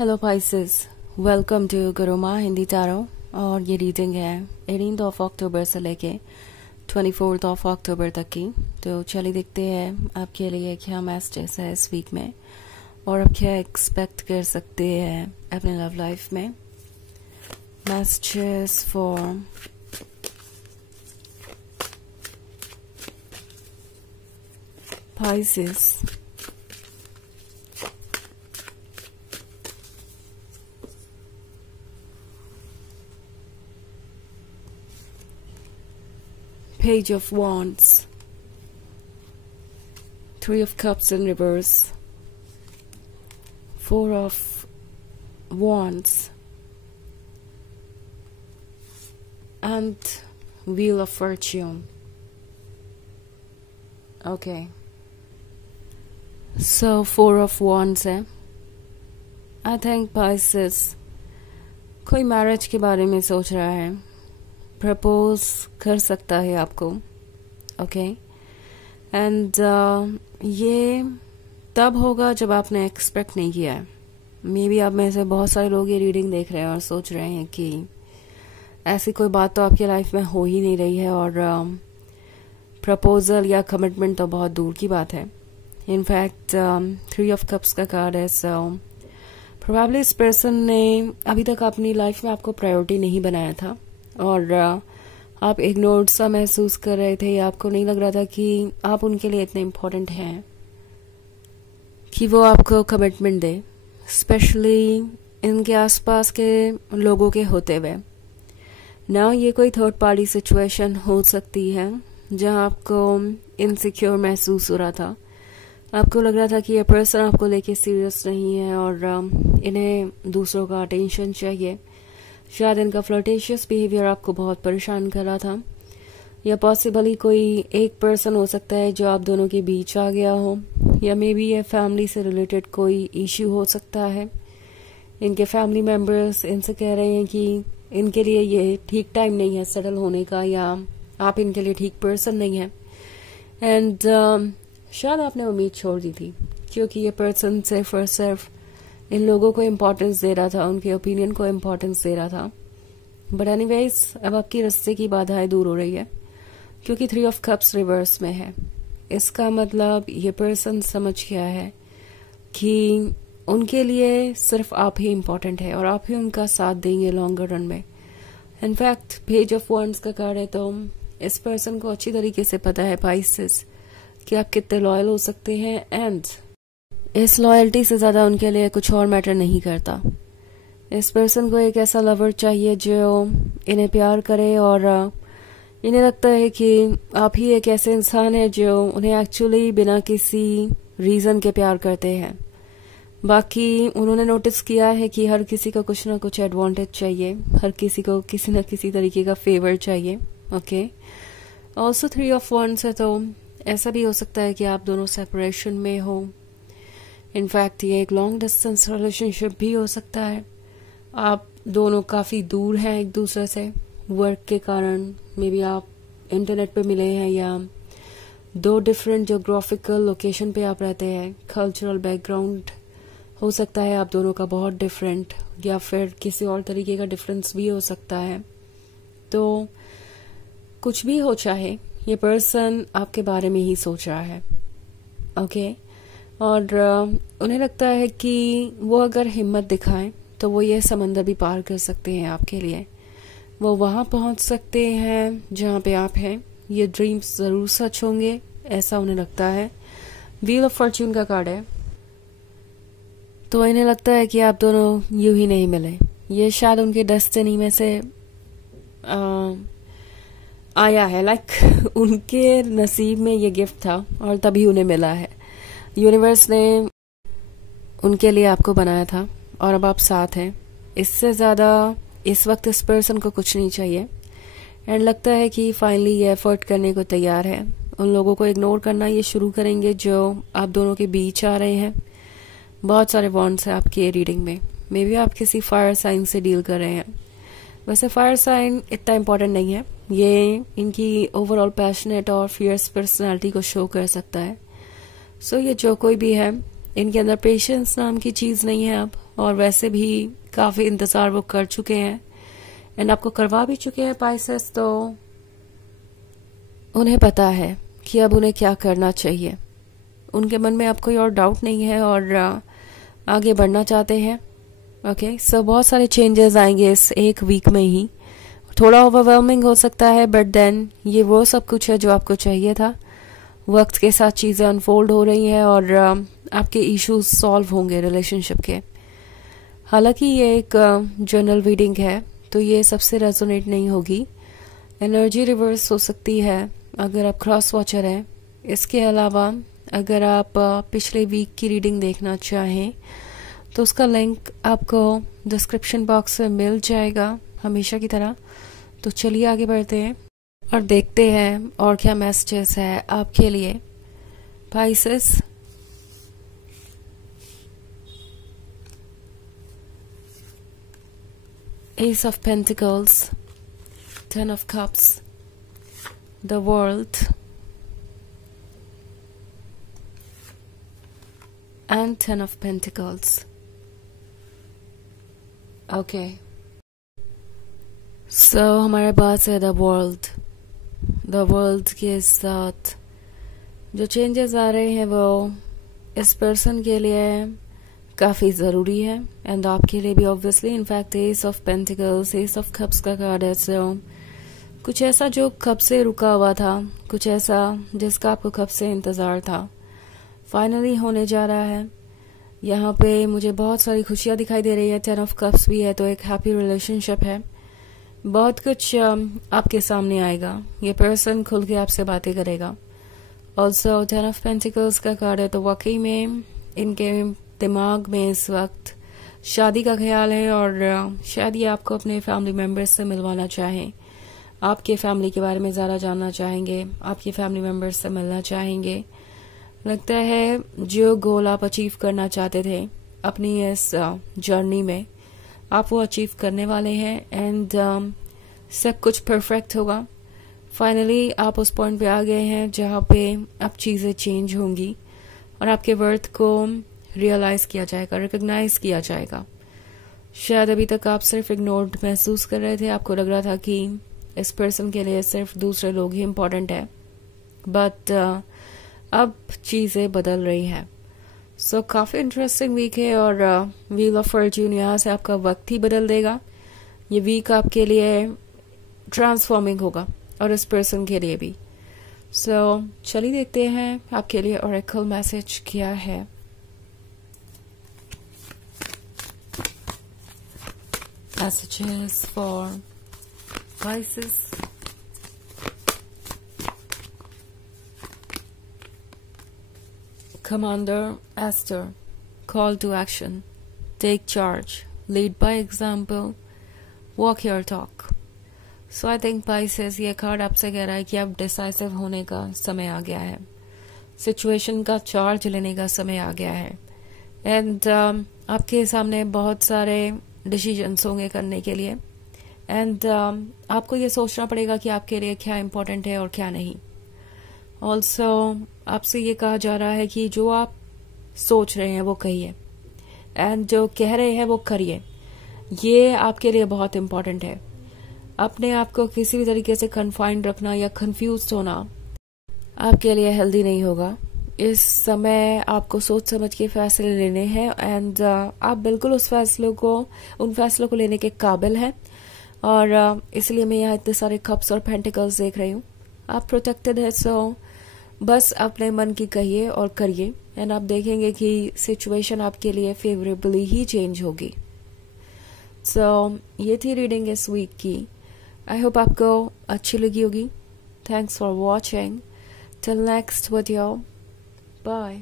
Hello Pisces, welcome to Guruma Hindi tarot. और ये reading है 18 अक्टूबर से लेके 24 अक्टूबर तक की। तो चलिए देखते हैं आपके लिए क्या मैसेजेस है इस वीक में और आप क्या एक्सपेक्ट कर सकते हैं अपने लव लाइफ में। Messages for Pisces. Page of Wands, Three of Cups in reverse, Four of Wands, and Wheel of Fortune. Okay. So Four of Wands है। I think Pisces कोई मैरिज के बारे में सोच रहा है, प्रपोज कर सकता है आपको। ओके एंड ये तब होगा जब आपने एक्सपेक्ट नहीं किया है। मे बी आप में से बहुत सारे लोग ये रीडिंग देख रहे हैं और सोच रहे हैं कि ऐसी कोई बात तो आपकी लाइफ में हो ही नहीं रही है और प्रपोजल या कमिटमेंट तो बहुत दूर की बात है। इनफैक्ट थ्री ऑफ कप्स का कार्ड है। सो प्रोबेबली इस पर्सन ने अभी तक अपनी लाइफ में आपको प्रायोरिटी नहीं बनाया था और आप इग्नोर्ड सा महसूस कर रहे थे या आपको नहीं लग रहा था कि आप उनके लिए इतने इम्पोर्टेंट हैं कि वो आपको कमिटमेंट दे, स्पेशली इनके आसपास के लोगों के होते हुए ना। ये कोई थर्ड पार्टी सिचुएशन हो सकती है जहां आपको इनसिक्योर महसूस हो रहा था। आपको लग रहा था कि ये पर्सन आपको लेके सीरियस नहीं है और इन्हें दूसरों का अटेंशन चाहिए। शायद इनका फ्लर्टेशियस बिहेवियर आपको बहुत परेशान कर रहा था या पॉसिबली कोई एक पर्सन हो सकता है जो आप दोनों के बीच आ गया हो या मे बी ये फैमिली से रिलेटेड कोई इश्यू हो सकता है। इनके फैमिली मेंबर्स इनसे कह रहे हैं कि इनके लिए ये ठीक टाइम नहीं है सेटल होने का या आप इनके लिए ठीक पर्सन नहीं है। एंड शायद आपने उम्मीद छोड़ दी थी क्योंकि ये पर्सन सिर्फ और सिर्फ इन लोगों को इम्पोर्टेंस दे रहा था, उनके ओपिनियन को इम्पोर्टेंस दे रहा था। बट एनीवेज अब आपकी रास्ते की बाधाएं दूर हो रही है क्योंकि थ्री ऑफ कप्स रिवर्स में है। इसका मतलब ये पर्सन समझ गया है कि उनके लिए सिर्फ आप ही इम्पोर्टेंट है और आप ही उनका साथ देंगे लॉन्गर रन में। इनफैक्ट पेज ऑफ वॉन्ड्स का कार्ड है तो इस पर्सन को अच्छी तरीके से पता है पाइसेस कि आप कितने लॉयल हो सकते हैं एंड इस लॉयल्टी से ज्यादा उनके लिए कुछ और मैटर नहीं करता। इस पर्सन को एक ऐसा लवर चाहिए जो इन्हें प्यार करे और इन्हें लगता है कि आप ही एक ऐसे इंसान है जो उन्हें एक्चुअली बिना किसी रीजन के प्यार करते हैं। बाकी उन्होंने नोटिस किया है कि हर किसी को कुछ ना कुछ एडवांटेज चाहिए, हर किसी को किसी न किसी तरीके का फेवर चाहिए। Okay also three of wands है तो ऐसा भी हो सकता है कि आप दोनों सेपरेशन में हो। इनफैक्ट ये एक लॉन्ग डिस्टेंस रिलेशनशिप भी हो सकता है। आप दोनों काफी दूर हैं एक दूसरे से वर्क के कारण। मे बी आप इंटरनेट पे मिले हैं या दो डिफरेंट जोग्राफिकल लोकेशन पे आप रहते हैं। कल्चरल बैकग्राउंड हो सकता है आप दोनों का बहुत डिफरेंट या फिर किसी और तरीके का डिफरेंस भी हो सकता है। तो कुछ भी हो चाहे ये पर्सन आपके बारे में ही सोच रहा है। ओके और उन्हें लगता है कि वो अगर हिम्मत दिखाएं तो वो ये समंदर भी पार कर सकते हैं आपके लिए। वो वहां पहुंच सकते हैं जहां पे आप हैं। ये ड्रीम्स जरूर सच होंगे ऐसा उन्हें लगता है। व्हील ऑफ फॉर्च्यून का कार्ड है तो इन्हें लगता है कि आप दोनों यूं ही नहीं मिले। ये शायद उनके डेस्टिनी में से आया है, लाइक उनके नसीब में ये गिफ्ट था और तभी उन्हें मिला है। यूनिवर्स ने उनके लिए आपको बनाया था और अब आप साथ हैं। इससे ज्यादा इस वक्त इस पर्सन को कुछ नहीं चाहिए एंड लगता है कि फाइनली ये एफर्ट करने को तैयार है। उन लोगों को इग्नोर करना ये शुरू करेंगे जो आप दोनों के बीच आ रहे हैं। बहुत सारे वॉन्ड्स हैं आपकी रीडिंग में। मे बी आप किसी फायर साइन से डील कर रहे हैं। वैसे फायर साइन इतना इम्पोर्टेंट नहीं है, ये इनकी ओवरऑल पैशनेट और फियर्स पर्सनैलिटी को शो कर सकता है। सो ये जो कोई भी है इनके अंदर पेशेंस नाम की चीज़ नहीं है अब, और वैसे भी काफ़ी इंतज़ार वो कर चुके हैं एंड आपको करवा भी चुके हैं पाइसेस, तो उन्हें पता है कि अब उन्हें क्या करना चाहिए। उनके मन में अब कोई और डाउट नहीं है और आगे बढ़ना चाहते हैं। ओके, सो बहुत सारे चेंजेस आएंगे इस एक वीक में ही। थोड़ा ओवरवेलमिंग हो सकता है, बट देन ये वो सब कुछ है जो आपको चाहिए था। वक्त के साथ चीज़ें अनफोल्ड हो रही हैं और आपके इश्यूज सॉल्व होंगे रिलेशनशिप के। हालांकि ये एक जनरल रीडिंग है, तो ये सबसे रेजोनेट नहीं होगी। एनर्जी रिवर्स हो सकती है अगर आप क्रॉस वॉचर हैं। इसके अलावा अगर आप पिछले वीक की रीडिंग देखना चाहें तो उसका लिंक आपको डिस्क्रिप्शन बॉक्स में मिल जाएगा हमेशा की तरह। तो चलिए आगे बढ़ते हैं और देखते हैं और क्या मैसेजेस है आपके लिए Pisces. Ace of Pentacles, Ten of Cups, the World, and Ten of Pentacles. Okay. So हमारे पास है द वर्ल्ड के साथ जो चेंजेस आ रहे हैं वो इस पर्सन के लिए काफ़ी ज़रूरी है एंड आपके लिए भी obviously. In fact S of pentacles, S of cups का कार्ड है। सो कुछ ऐसा जो कब से रुका हुआ था, कुछ ऐसा जिसका आपको कब से इंतज़ार था, फाइनली होने जा रहा है। यहाँ पे मुझे बहुत सारी खुशियाँ दिखाई दे रही है। 10 ऑफ कप्स भी है तो एक हैप्पी रिलेशनशिप है। बहुत कुछ आपके सामने आएगा। ये पर्सन खुल के आपसे बातें करेगा। ऑल्सो 10 ऑफ पेंटिकल्स का कार्ड है तो वाकई में इनके दिमाग में इस वक्त शादी का ख्याल है और शायद ये आपको अपने फैमिली मेम्बर्स से मिलवाना चाहें। आपके फैमिली के बारे में ज़्यादा जानना चाहेंगे, आपके फैमिली मेम्बर्स से मिलना चाहेंगे। लगता है जो गोल आप अचीव करना चाहते थे अपनी इस जर्नी में, आप वो अचीव करने वाले हैं एंड सब कुछ परफेक्ट होगा। फाइनली आप उस पॉइंट पे आ गए हैं जहाँ पे अब चीज़ें चेंज होंगी और आपके वर्थ को रियलाइज किया जाएगा, रिकॉग्नाइज किया जाएगा। शायद अभी तक आप सिर्फ इग्नोर्ड महसूस कर रहे थे। आपको लग रहा था कि इस पर्सन के लिए सिर्फ दूसरे लोग ही इम्पोर्टेंट है, बट अब चीज़ें बदल रही हैं। सो काफ़ी इंटरेस्टिंग वीक है और व्हील ऑफ फॉर्च्यून यहाँ से आपका वक्त ही बदल देगा। ये वीक आपके लिए ट्रांसफॉर्मिंग होगा और इस पर्सन के लिए भी। सो चलिए देखते हैं आपके लिए ओरेकल मैसेज क्या है। Messages for Pisces. Commander Esther, call to action, take charge, lead by example, walk your talk. So I think Pisces, ये कार्ड आपसे कह रहा है कि अब डिसाइसिव होने का समय आ गया है, सिचुएशन का चार्ज लेने का समय आ गया है एंड आपके सामने बहुत सारे डिसीजंस होंगे करने के लिए एंड आपको ये सोचना पड़ेगा कि आपके लिए क्या इम्पोर्टेंट है और क्या नहीं। ऑल्सो आपसे ये कहा जा रहा है कि जो आप सोच रहे हैं वो कहिए एंड जो कह रहे हैं वो करिए। ये आपके लिए बहुत इम्पोर्टेंट है। अपने आप को किसी भी तरीके से कन्फाइंड रखना या कंफ्यूज होना आपके लिए हेल्दी नहीं होगा। इस समय आपको सोच समझ के फैसले लेने हैं एंड आप बिल्कुल उन फैसलों को लेने के काबिल हैं और इसलिए मैं यहाँ इतने सारे कप्स और पेंटिकल्स देख रही हूँ। आप प्रोटेक्टेड है। सो बस अपने मन की कहिए और करिए एंड आप देखेंगे कि सिचुएशन आपके लिए फेवरेबली ही चेंज होगी। सो ये थी रीडिंग इस वीक की। आई होप आपको अच्छी लगी होगी। Thanks for watching. Till next video. Bye.